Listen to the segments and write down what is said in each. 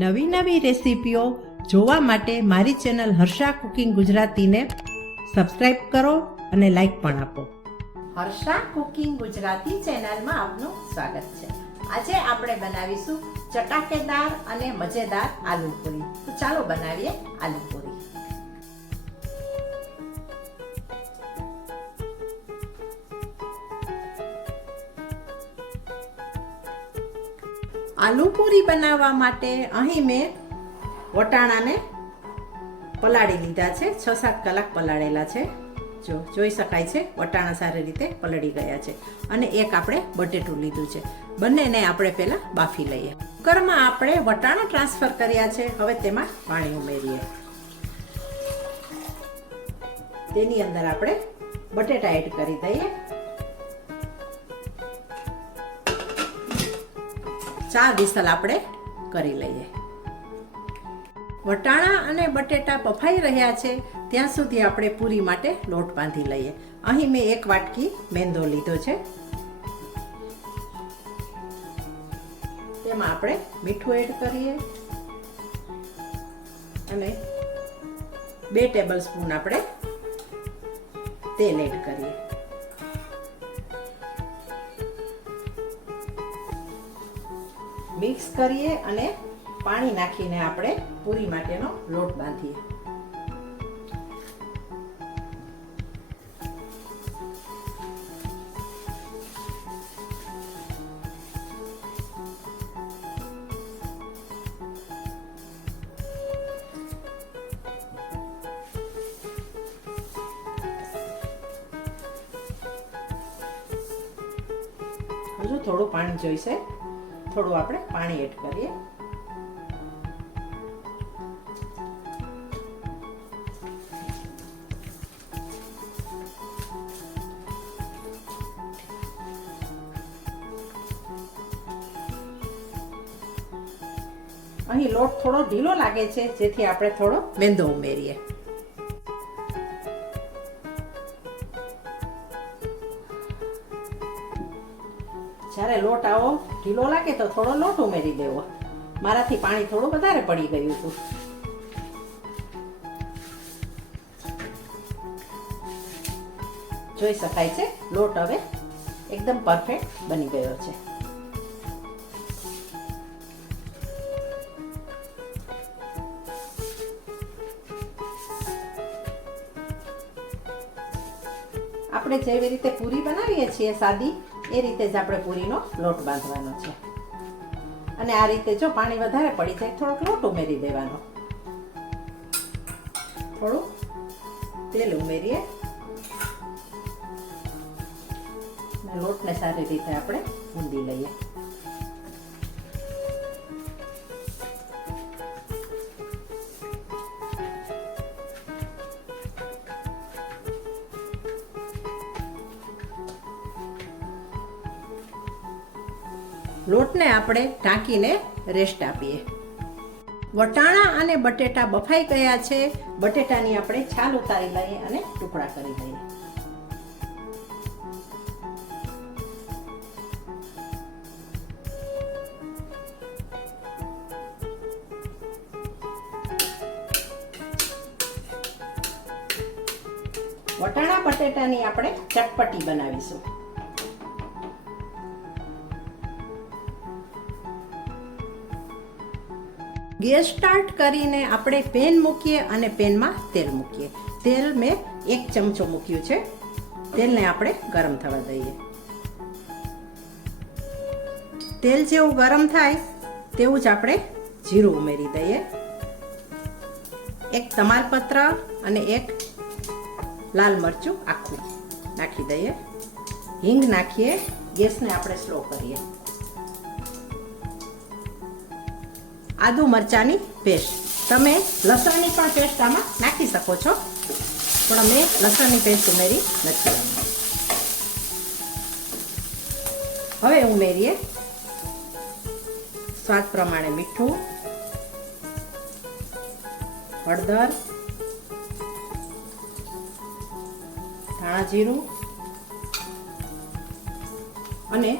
નવી નવી રેસીપીઓ જોવા માટે મારી ચેનલ હર્ષા કુકિંગ ગુજરાતીને સબસ્ક્રાઇબ કરો અને લાઈક પણ આપો. હર્ષા કુકિંગ ગુજરાતી ચેનલમાં આપનું સ્વાગત છે. આજે આપણે બનાવીશું ચટાકેદાર અને મજેદાર આલુપુરી. તો ચાલો બનાવીએ આલુપુરી. આલુપુરી બનાવવા માટે અહીં મેં વટાણાને પલાળી લીધા છે. 6-7 કલાક પલાળેલા છે. જોઈ શકાય છે વટાણા સારી રીતે પલળી ગયા છે. અને એક આપણે બટેટું લીધું છે. બંનેને આપણે પહેલા બાફી લઈએ. કુકરમાં આપણે વટાણા ટ્રાન્સફર કર્યા છે. હવે તેમાં પાણી ઉમેરીએ. તેની અંદર આપણે બટેટા એડ કરી દઈએ. 4 વિસલ આપણે કરી લઈએ. વટાણા અને બટેટા બફાઈ રહ્યા છે ત્યાં સુધી આપણે પૂરી માટે લોટ બાંધી લઈએ. અહીં મેં 1 વાટકી મેંદો લીધો છે. તેમાં આપણે મીઠું એડ કરીએ અને 2 ટેબલ સ્પૂન આપણે તેલ એડ કરીએ. મિક્સ કરીએ અને પાણી નાખીને આપણે પૂરી માટેનો લોટ બાંધીએ. હજુ થોડું પાણી જોઈશે. થોડું આપણે પાણી એડ કરીએ. અહીં લોટ થોડો ઢીલો લાગે છે જેથી આપણે થોડો મેંદો ઉમેરીએ. જ્યારે લોટ આવો ઢીલો લાગે તો થોડો લોટ ઉમેરી દેવો. મારાથી પાણી થોડું વધારે પડી ગયું હતું. જોઈ શકાય છે લોટ હવે એકદમ પરફેક્ટ બની ગયો છે. આપણે જેવી રીતે પૂરી બનાવીએ છીએ સાદી, એ રીતે જ આપણે પૂરીનો લોટ બાંધવાનો છે. અને આ રીતે જો પાણી વધારે પડી જાય થોડોક લોટ ઉમેરી દેવાનો. થોડું તેલ ઉમેરીએ અને લોટને સારી રીતે આપણે ગૂંદી લઈએ. લોટને આપણે ઢાંકીને રેસ્ટ આપીએ. વટાણા અને બટેટા બફાઈ ગયા છે. બટેટાની આપણે છાલ ઉતારી લઈએ અને ટુકડા કરી લઈએ. વટાણા બટેટાની આપણે ચટપટી બનાવીશું. ગેસ સ્ટાર્ટ કરીને આપણે પેન મૂકીએ અને પેનમાં તેલ મૂકીએ. તેલ મેં 1 ચમચો મૂક્યું છે. તેલને આપણે ગરમ થવા દઈએ. તેલ જેવું ગરમ થાય તેવું જ આપણે જીરું ઉમેરી દઈએ. 1 તમાલપત્ર અને 1 લાલ મરચું આખું નાખી દઈએ. હિંગ નાખીએ. ગેસને આપણે સ્લો કરીએ. આદુ મરચાની પેસ્ટ, તમે લસણની પણ પેસ્ટ આમાં નાખી શકો છો, પણ મેં લસણની પેસ્ટ ઉમેરી નથી. હવે ઉમેરીએ સ્વાદ પ્રમાણે મીઠું, હળદર, ધાણા જીરું અને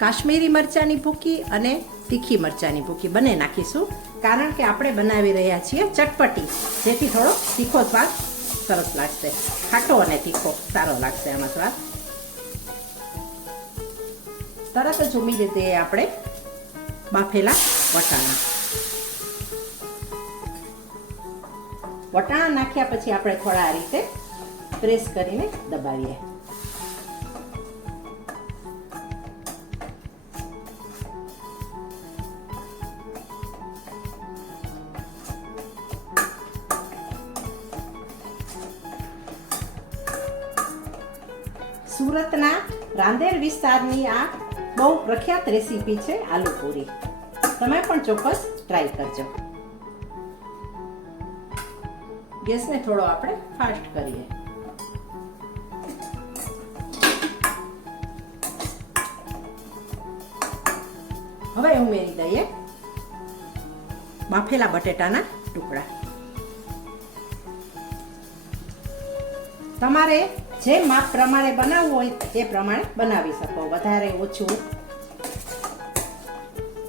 કાશ્મીરી મરચાની ભૂકી અને તીખી મરચાંની ભૂકી બંને નાખીશું, કારણ કે આપણે બનાવી રહ્યા છીએ ચટપટી, જેથી થોડો તીખો સ્વાદ સરસ લાગશે. ખાટો અને તીખો સારો લાગશે આમાં સ્વાદ. તરત જ ઉમેરી દઈએ આપણે બાફેલા વટાણા. વટાણા નાખ્યા પછી આપણે થોડા આ રીતે પ્રેસ કરીને દબાવીએ. સુરતના રાંદેર વિસ્તારની આ બહુ પ્રખ્યાત રેસીપી છે આલુપુરી. તમે પણ ચોક્કસ ટ્રાય કરજો. ગેસને થોડો આપણે ફાસ્ટ કરીએ. હવે ઉમેરી દઈએ બાફેલા બટેટાના ટુકડા. તમારે જે માપ પ્રમાણે બનાવવું હોય એ પ્રમાણે બનાવી શકો. વધારે ઓછું,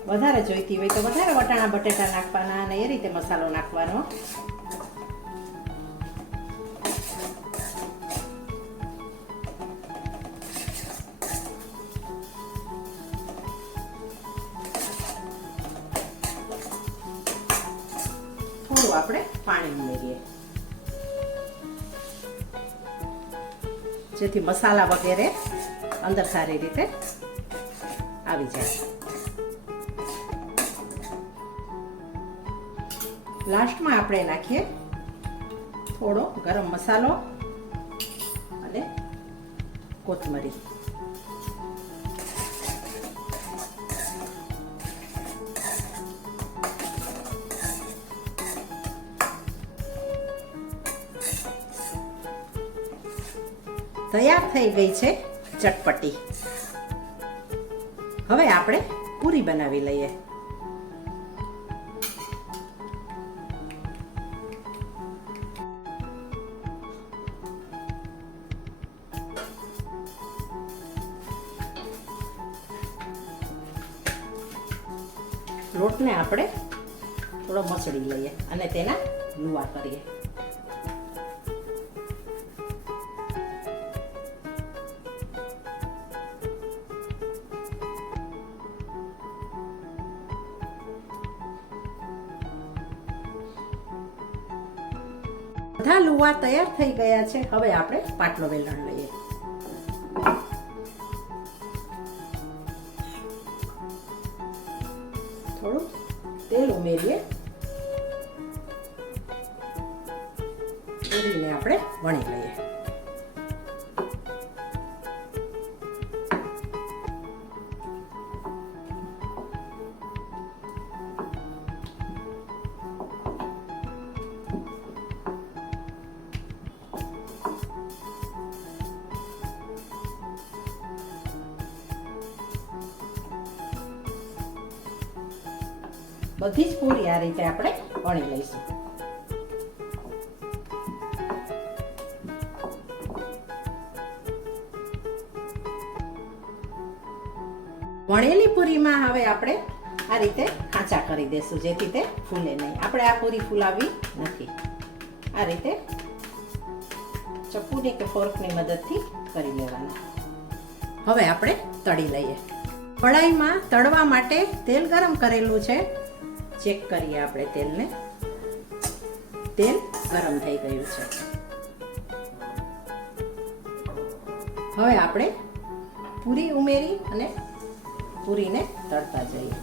વધારે જોઈતી હોય તો વધારે વટાણા બટેટા નાખવાના અને એ રીતે મસાલો નાખવાનો. થોડું આપણે પાણી ઉમેરીએ, જેથી મસાલા વગેરે અંદર સારી રીતે આવી જાય. લાસ્ટમાં આપણે નાખીએ થોડો ગરમ મસાલો અને કોથમરી. તૈયાર થઈ ગઈ છે ચટપટી. હવે આપણે પૂરી બનાવી લઈએ. લોટને આપણે થોડો મસળી લઈએ અને તેના લુવા કરીએ. બધા લુવા તૈયાર થઈ ગયા છે. હવે આપણે પાટલો વેલણ લઈએ. થોડું તેલ ઉમેરીએ. પૂરીને આપણે વણી લઈએ. બધી જ પૂરી આ રીતે આપણે વણી લઈશું. વણેલી પૂરીમાં હવે આપણે આ રીતે ખાંચા કરી દેશું, જેથી તે ફૂલે નહીં. આપણે આ પૂરી ફૂલાવી નથી. આ રીતે ચપ્પુની કે ફોર્કની મદદથી કરી લેવાના. હવે આપણે તળી લઈએ. કઢાઈમાં તળવા માટે તેલ ગરમ કરેલું છે. ચેક કરીએ આપણે તેલને. તેલ ગરમ થઈ ગયું છે. હવે આપણે પૂરી ઉમેરી અને પૂરીને તળતા જઈએ.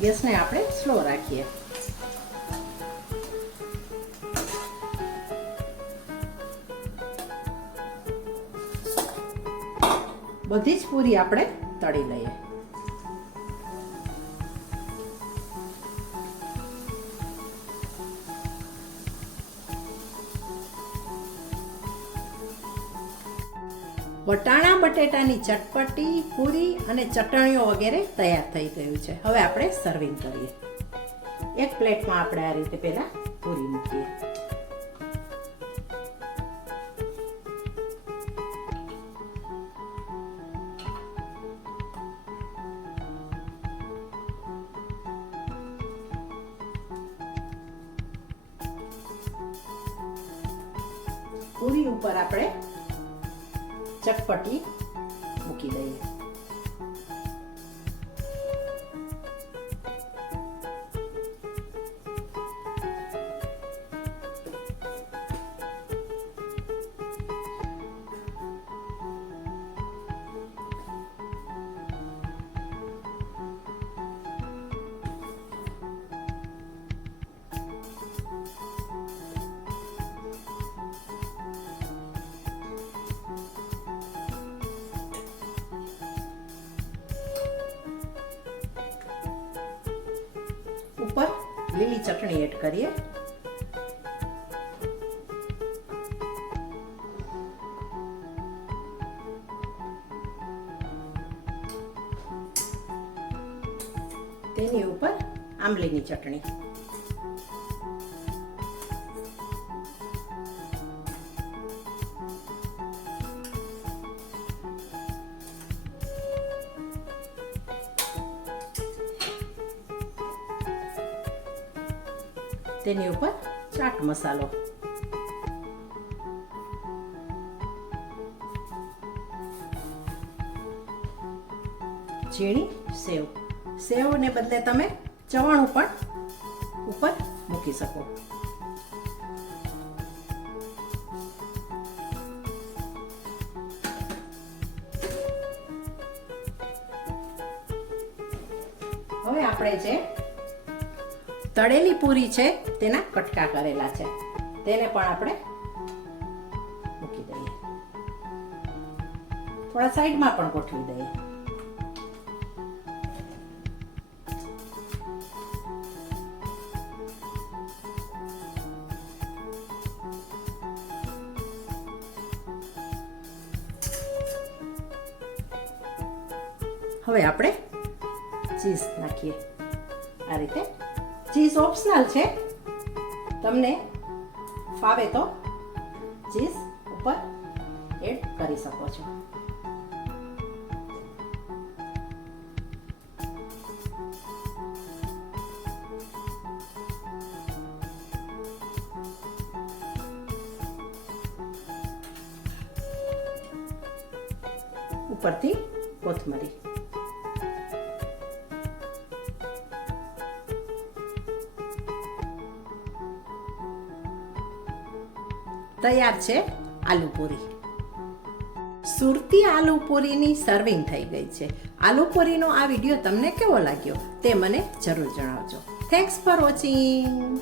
ગેસને આપણે સ્લો રાખીએ. બધી જ પૂરી આપણે તળી લઈએ. વટાણા બટેટાની ચટપટી પૂરી અને ચટણીઓ વગેરે તૈયાર થઈ ગયું છે. હવે આપણે સર્વિંગ કરીએ. એક પ્લેટમાં આપણે આ રીતે પહેલા પૂરી મૂકીએ. પૂરી ઉપર આપણે ચટપટી મૂકી દઈએ. ઉપર લીલી ચટણી એડ કરીએ. તેની ઉપર આંબલીની ચટણી. તેની ઉપર ચાટ મસાલો. ઝીણી સેવ. સેવને બદલે તમે ચવાણું પણ ઉપર મૂકી શકો. હવે આપણે જે તળેલી પૂરી છે તેના કટકા કરેલા છે તેને પણ આપણે મૂકી દઈએ. થોડા સાઈડમાં પણ ગોઠવી દઈએ. હવે આપણે ચીઝ નાખીએ. આ રીતે ચીઝ ઓપ્શનલ છે, તમને ફાવે તો ચીઝ ઉપર એડ કરી શકો છો. ઉપરથી કોથમરી. તૈયાર છે આલુપુરી. સુરતી આલુપુરીની સર્વિંગ થઈ ગઈ છે. આલુપુરીનો આ વિડીયો તમને કેવો લાગ્યો તે મને જરૂર જણાવજો. Thanks for watching.